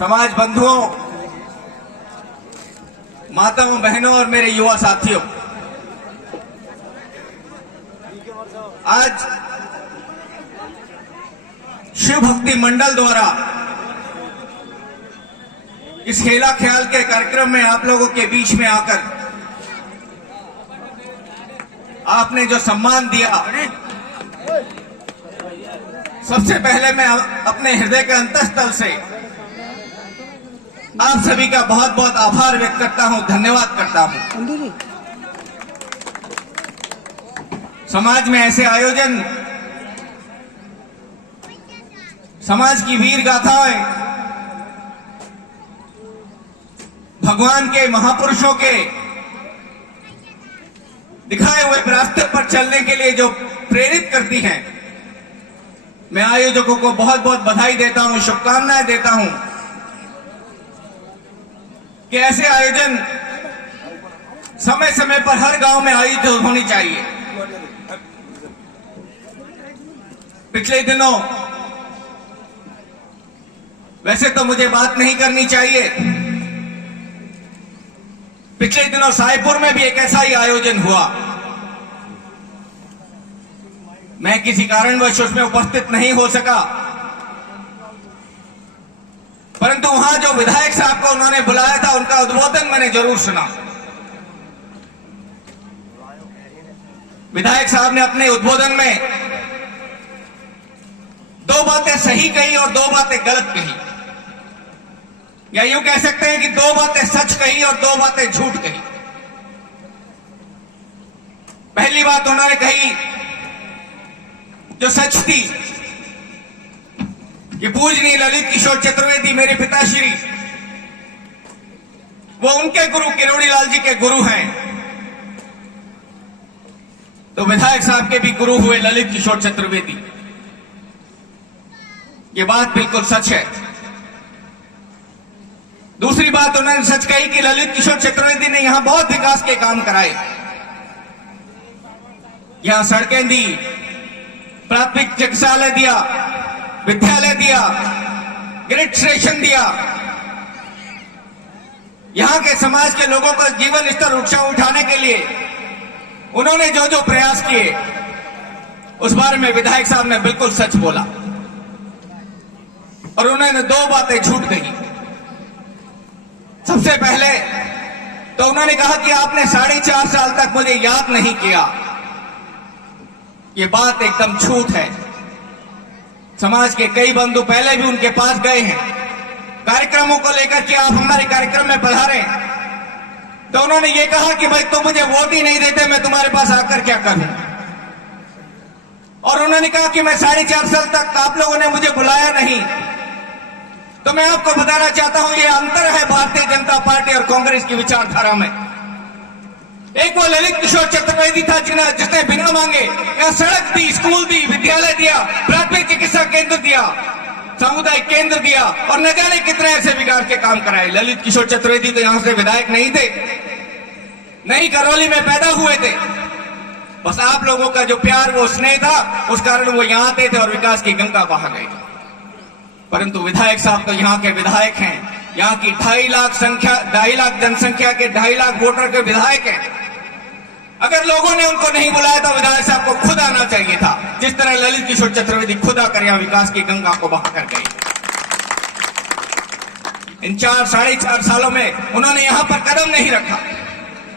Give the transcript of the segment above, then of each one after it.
समाज बंधुओं, माताओं, बहनों और मेरे युवा साथियों, आज शिव भक्ति मंडल द्वारा इस खेला ख्याल के कार्यक्रम में आप लोगों के बीच में आकर आपने जो सम्मान दिया, सबसे पहले मैं अपने हृदय के अंतःस्थल से आप सभी का बहुत बहुत आभार व्यक्त करता हूं, धन्यवाद करता हूं। समाज में ऐसे आयोजन, समाज की वीर गाथाएं, भगवान के महापुरुषों के दिखाए हुए रास्ते पर चलने के लिए जो प्रेरित करती हैं, मैं आयोजकों को बहुत बहुत बधाई देता हूं, शुभकामनाएं देता हूं कि ऐसे आयोजन समय समय पर हर गांव में आयोजित होनी चाहिए। पिछले दिनों, वैसे तो मुझे बात नहीं करनी चाहिए, पिछले दिनों साईपुर में भी एक ऐसा ही आयोजन हुआ। मैं किसी कारणवश उसमें उपस्थित नहीं हो सका, परंतु वहां जो विधायक साहब को उन्होंने बुलाया था, उनका उद्बोधन मैंने जरूर सुना। विधायक साहब ने अपने उद्बोधन में दो बातें सही कही और दो बातें गलत कही, या यूं कह सकते हैं कि दो बातें सच कही और दो बातें झूठ कही। पहली बात उन्होंने कही जो सच थी कि पूजनीय ललित किशोर चतुर्वेदी मेरे पिताश्री, वो उनके गुरु किरोड़ी लाल जी के गुरु हैं, तो विधायक साहब के भी गुरु हुए ललित किशोर चतुर्वेदी। ये बात बिल्कुल सच है। दूसरी बात उन्होंने सच कही कि ललित किशोर चतुर्वेदी ने यहां बहुत विकास के काम कराए, यहां सड़कें दी, प्राथमिक चिकित्सालय दिया, विद्यालय दिया, ग्रिड स्टेशन दिया। यहां के समाज के लोगों का जीवन स्तर ऊंचा उठाने के लिए उन्होंने जो जो प्रयास किए, उस बारे में विधायक साहब ने बिल्कुल सच बोला और उन्होंने दो बातें झूठ कही। सबसे पहले तो उन्होंने कहा कि आपने 4.5 साल तक मुझे याद नहीं किया। ये बात एकदम झूठ है। समाज के कई बंधु पहले भी उनके पास गए हैं कार्यक्रमों को लेकर कि आप हमारे कार्यक्रम में पधारें, तो उन्होंने ये कहा कि भाई तुम मुझे वोट ही नहीं देते, मैं तुम्हारे पास आकर क्या करूं। और उन्होंने कहा कि मैं 4.5 साल तक आप लोगों ने मुझे बुलाया नहीं। तो मैं आपको बताना चाहता हूं, ये अंतर है भारतीय जनता पार्टी और कांग्रेस की विचारधारा में। एक वो ललित किशोर चतुर्वेदी था जिसने बिना मांगे यहाँ सड़क दी, स्कूल दी, विद्यालय दिया, प्राथमिक चिकित्सा केंद्र दिया, सामुदायिक केंद्र दिया और न जाने कितने ऐसे विकास के काम कराए। ललित किशोर चतुर्वेदी तो यहां से विधायक नहीं थे, नहीं करौली में पैदा हुए थे, बस आप लोगों का जो प्यार, वो स्नेह था, उस कारण वो यहां आते थे और विकास की गंगा बहा गए। परंतु विधायक साहब तो यहाँ के विधायक हैं, यहाँ की 2.5 लाख जनसंख्या के 2.5 लाख वोटर के विधायक हैं। अगर लोगों ने उनको नहीं बुलाया तो विधायक साहब को खुद आना चाहिए था, जिस तरह ललित किशोर चतुर्वेदी खुद आकर यहाँ विकास की गंगा को बहा कर गए। इन 4-4.5 सालों में उन्होंने यहाँ पर कदम नहीं रखा।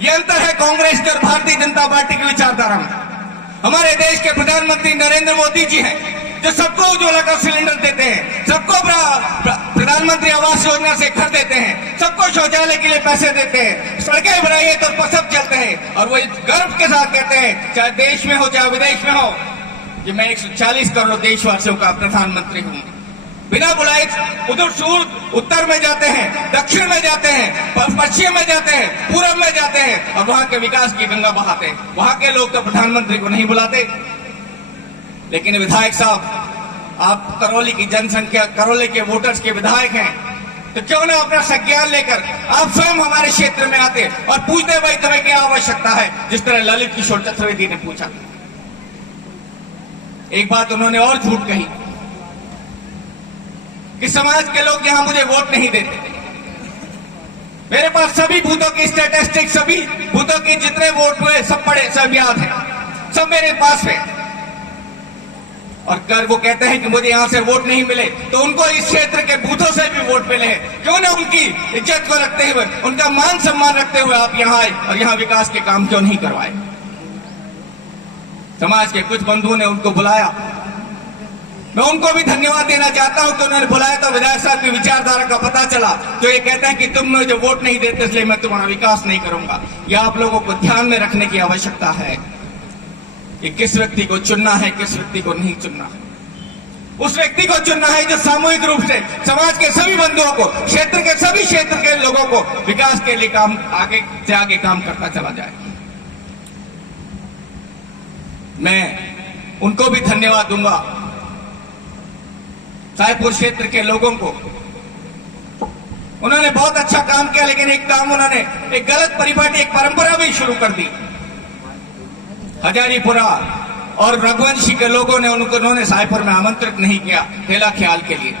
ये अंतर है कांग्रेस के और भारतीय जनता पार्टी की विचारधारा में। हमारे देश के प्रधानमंत्री नरेंद्र मोदी जी हैं, जो सबको उज्ज्वला का सिलेंडर देते हैं, सबको प्रधानमंत्री आवास योजना से घर देते हैं, सबको शौचालय के लिए पैसे देते हैं, सड़कें बनाइए तो सब चलते हैं, और वो गर्व के साथ कहते हैं, चाहे देश में हो चाहे विदेश में हो, कि मैं 140 करोड़ देशवासियों का प्रधानमंत्री हूं। बिना बुलाए उधर सूर्य उत्तर में जाते हैं, दक्षिण में जाते हैं, पश्चिम में जाते हैं, पूर्व में जाते हैं और वहां के विकास की गंगा बहाते हैं। वहां के लोग तो प्रधानमंत्री को नहीं बुलाते। लेकिन विधायक साहब, आप करौली की जनसंख्या, करौली के वोटर्स के विधायक हैं, तो क्यों ना अपना संज्ञान लेकर आप स्वयं हमारे क्षेत्र में आते और पूछते भाई तुम्हें क्या आवश्यकता है, जिस तरह ललित किशोर चतुर्वेदी ने पूछा। एक बात उन्होंने और झूठ कही कि समाज के लोग यहां मुझे वोट नहीं देते। मेरे पास सभी बूथों की स्टैटिस्टिक्स, सभी बूथों की जितने वोट हुए सब पड़े, सब याद है, सब मेरे पास है। और कर वो कहते हैं कि मुझे यहां से वोट नहीं मिले, तो उनको इस क्षेत्र के बूथों से भी वोट मिले हैं। क्यों ना उनकी इज्जत को रखते हुए, उनका मान सम्मान रखते हुए आप यहां आए और यहां विकास के काम क्यों नहीं करवाए। समाज के कुछ बंधुओं ने उनको बुलाया, मैं उनको भी धन्यवाद देना चाहता हूं कि उन्होंने बुलाया। तो विधायक साहब की विचारधारा का पता चला, तो ये कहते हैं कि तुम मुझे वोट नहीं देते इसलिए मैं तुम्हारा विकास नहीं करूंगा। यह आप लोगों को ध्यान में रखने की आवश्यकता है कि किस व्यक्ति को चुनना है, किस व्यक्ति को नहीं चुनना है। उस व्यक्ति को चुनना है जो सामूहिक रूप से समाज के सभी बंधुओं को, क्षेत्र के सभी क्षेत्र के लोगों को विकास के लिए काम आगे से आगे काम करता चला जाए। मैं उनको भी धन्यवाद दूंगा, साहेबपुर क्षेत्र के लोगों को। उन्होंने बहुत अच्छा काम किया, लेकिन एक काम उन्होंने, एक गलत परिपाटी, एक परंपरा भी शुरू कर दी। हजारीपुरा और रघुवंशी के लोगों ने उन्होंने साहेबपुर में आमंत्रित नहीं किया ठेला ख्याल के लिए।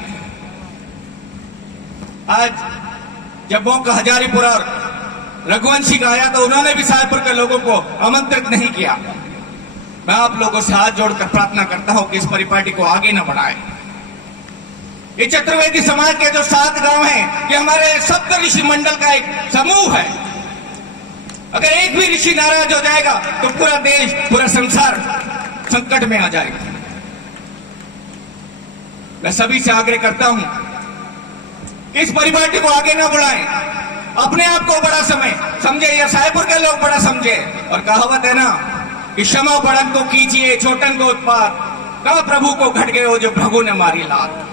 आज जब मौका हजारीपुरा और रघुवंशी का आया तो उन्होंने भी साहेबपुर के लोगों को आमंत्रित नहीं किया। मैं आप लोगों से हाथ जोड़कर प्रार्थना करता हूं कि इस परिपाटी को आगे न बढ़ाए। ये चतुर्वेदी समाज के जो 7 गांव हैं, ये हमारे सप्त ऋषि मंडल का एक समूह है। अगर एक भी ऋषि नाराज हो जाएगा तो पूरा देश, पूरा संसार संकट में आ जाएगा। मैं सभी से आग्रह करता हूं कि इस परिपाटी को आगे ना बढ़ाएं। अपने आप को बड़ा समझे या साहेबपुर के लोग बड़ा समझे। और कहावत है ना कि क्षमा बड़न को कीजिए, छोटन को उत्पात, कहा प्रभु को घट गए हो जो प्रभु ने मारी लात।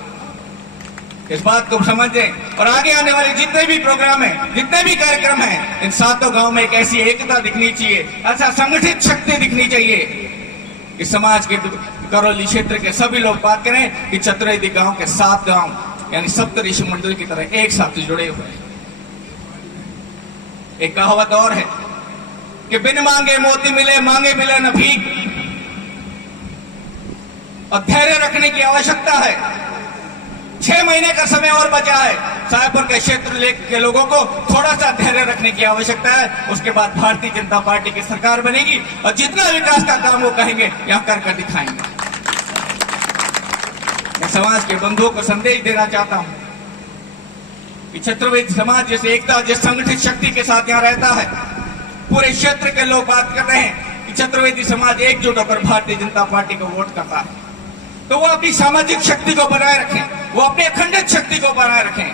इस बात को समझें और आगे आने वाले जितने भी प्रोग्राम हैं, जितने भी कार्यक्रम हैं, इन 7 गांव में एक ऐसी एकता दिखनी चाहिए, ऐसा संगठित शक्ति दिखनी चाहिए कि समाज के करौली क्षेत्र के सभी लोग बात करें कि चतुर्वेदी गांव के 7 गांव यानी सप्त ऋषि मंडल की तरह एक साथ जुड़े हुए हैं। एक कहावत और है कि बिन मांगे मोती मिले, मांगे मिले न भीख। और धैर्य रखने की आवश्यकता है। 6 महीने का समय और बचा है। साहेबपुर के क्षेत्र के लोगों को थोड़ा सा धैर्य रखने की आवश्यकता है। उसके बाद भारतीय जनता पार्टी की सरकार बनेगी और जितना विकास का काम वो कहेंगे यहां कर दिखाएंगे। मैं समाज के बंधुओं को संदेश देना चाहता हूं कि चतुर्वेदी समाज जैसे एकता, जिस संगठित शक्ति के साथ यहां रहता है, पूरे क्षेत्र के लोग बात कर रहे हैं कि चतुर्वेदी समाज एकजुट होकर भारतीय जनता पार्टी को वोट करता है, तो वो अपनी सामाजिक शक्ति को बनाए रखें, वो अपनी अखंडित शक्ति को बनाए रखें।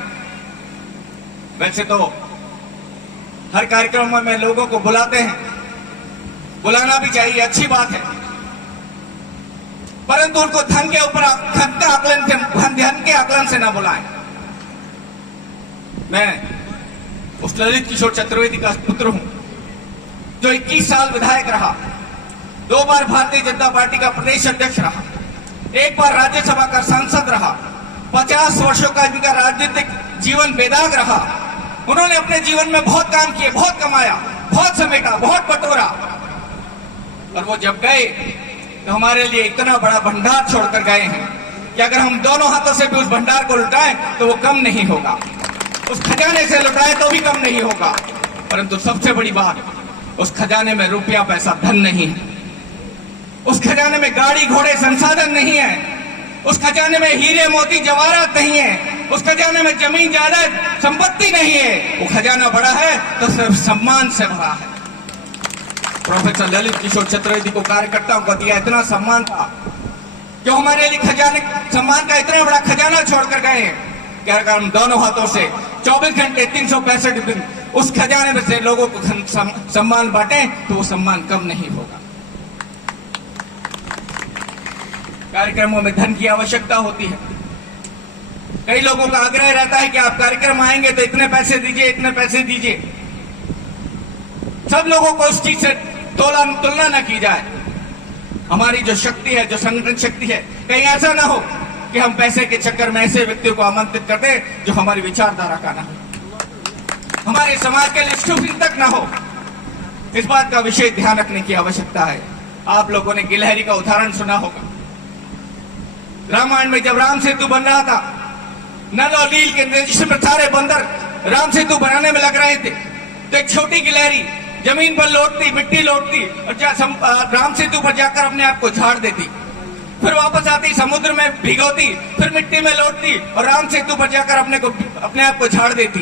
वैसे तो हर कार्यक्रम में लोगों को बुलाते हैं, बुलाना भी चाहिए, अच्छी बात है, परंतु उनको धन के ऊपर धन के आकलन से ना बुलाएं। मैं उस ललित किशोर चतुर्वेदी का पुत्र हूं जो 21 साल विधायक रहा, 2 बार भारतीय जनता पार्टी का प्रदेश अध्यक्ष रहा, 1 बार राज्यसभा का सांसद रहा, 50 वर्षों का इनका राजनीतिक जीवन बेदाग रहा। उन्होंने अपने जीवन में बहुत काम किए, बहुत कमाया, बहुत समेटा, बहुत बटोरा, और वो जब गए तो हमारे लिए इतना बड़ा भंडार छोड़कर गए हैं कि अगर हम दोनों हाथों से भी उस भंडार को लुटाएं तो वो कम नहीं होगा, उस खजाने से लुटाएं तो भी कम नहीं होगा। परंतु सबसे बड़ी बात, उस खजाने में रुपया पैसा धन नहीं है, उस खजाने में गाड़ी घोड़े संसाधन नहीं है, उस खजाने में हीरे मोती जवाहरात नहीं है, उस खजाने में जमीन जायदाद संपत्ति नहीं है। वो खजाना बड़ा है तो सिर्फ सम्मान से भरा है। प्रोफेसर ललित किशोर चतुर्वेदी को कार्यकर्ताओं को दिया इतना सम्मान था जो हमारे लिए खजाने सम्मान का इतना बड़ा खजाना छोड़कर गए हैं कि अगर हम दोनों हाथों से 24 घंटे 365 दिन उस खजाने में से लोगों को सम्मान बांटे तो वो सम्मान कम नहीं होगा। कार्यक्रमों में धन की आवश्यकता होती है। कई लोगों का आग्रह रहता है कि आप कार्यक्रम आएंगे तो इतने पैसे दीजिए, इतने पैसे दीजिए। सब लोगों को उस चीज से तुलना न की जाए। हमारी जो शक्ति है, जो संगठन शक्ति है, कहीं ऐसा ना हो कि हम पैसे के चक्कर में ऐसे व्यक्तियों को आमंत्रित कर दें जो हमारी विचारधारा का ना हो, हमारे समाज के लिए शुभचिंतक ना हो। इस बात का विशेष ध्यान रखने की आवश्यकता है। आप लोगों ने गिलहरी का उदाहरण सुना होगा। रामायण में जब राम सेतु बन रहा था नल और नील के जिसमें सारे बंदर राम सेतु बनाने में लग रहे थे, तो एक छोटी गिलहरी जमीन पर लौटती, मिट्टी लौटती और राम सेतु पर जाकर अपने आप को झाड़ देती, फिर वापस आती, समुद्र में भिगोती, फिर मिट्टी में लौटती और राम सेतु पर जाकर अपने आप को झाड़ देती।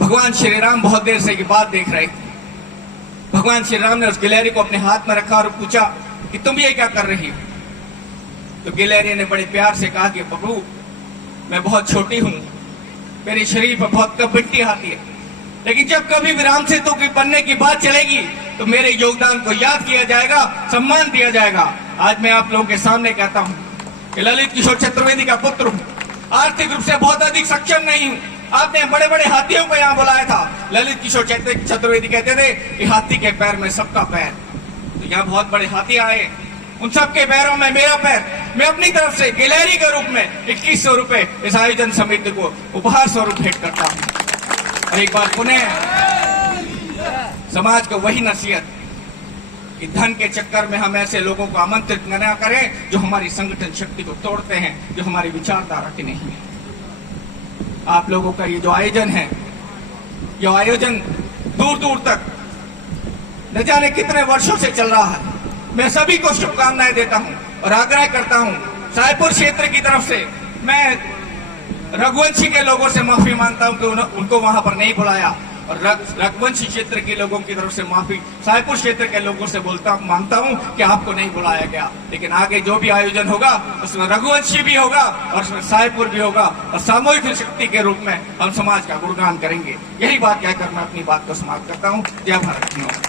भगवान श्री राम बहुत देर से ये बात देख रहे थे। भगवान श्री राम ने उस गिलहरी को अपने हाथ में रखा और पूछा कि तुम ये क्या कर रही हो? तो गिलहरी ने बड़े प्यार से कहा कि प्रभु, मैं बहुत छोटी हूं, मेरे शरीर पर बहुत कम मिट्टी आती है, लेकिन जब कभी भी राम सेतु की बनने की बात चलेगी तो मेरे योगदान को याद किया जाएगा, सम्मान दिया जाएगा। आज मैं आप लोगों के सामने कहता हूं कि ललित किशोर चतुर्वेदी का पुत्र हूं, आर्थिक रूप से बहुत अधिक सक्षम नहीं हूं। आपने बड़े बड़े हाथियों को यहाँ बुलाया था, ललित किशोर चतुर्वेदी कहते थे कि हाथी के पैर में सबका पैर, तो यहाँ बहुत बड़े हाथी आए, उन सबके पैरों में मेरा पैर। मैं अपनी तरफ से गिलहरी के रूप में 2100 रुपए इस आयोजन समिति को उपहार स्वरूप भेंट करता हूं। और एक बार पुनः समाज को वही नसीहत कि धन के चक्कर में हम ऐसे लोगों को आमंत्रित न करें जो हमारी संगठन शक्ति को तोड़ते हैं, जो हमारी विचारधारा के नहीं है। आप लोगों का ये जो आयोजन है, ये आयोजन दूर दूर तक न जाने कितने वर्षों से चल रहा है। मैं सभी को शुभकामनाएं देता हूं और आग्रह करता हूं, सायपुर क्षेत्र की तरफ से मैं रघुवंशी के लोगों से माफी मांगता हूं कि उनको वहां पर नहीं बुलाया, और रघुवंशी क्षेत्र के लोगों की तरफ से माफी सायपुर क्षेत्र के लोगों से मांगता हूं कि आपको नहीं बुलाया गया। लेकिन आगे जो भी आयोजन होगा उसमें रघुवंशी भी होगा और उसमें सायपुर भी होगा, और सामूहिक शक्ति के रूप में हम समाज का गुणगान करेंगे। यही बात कहकर मैं अपनी बात को समाप्त करता हूं। जय भारत।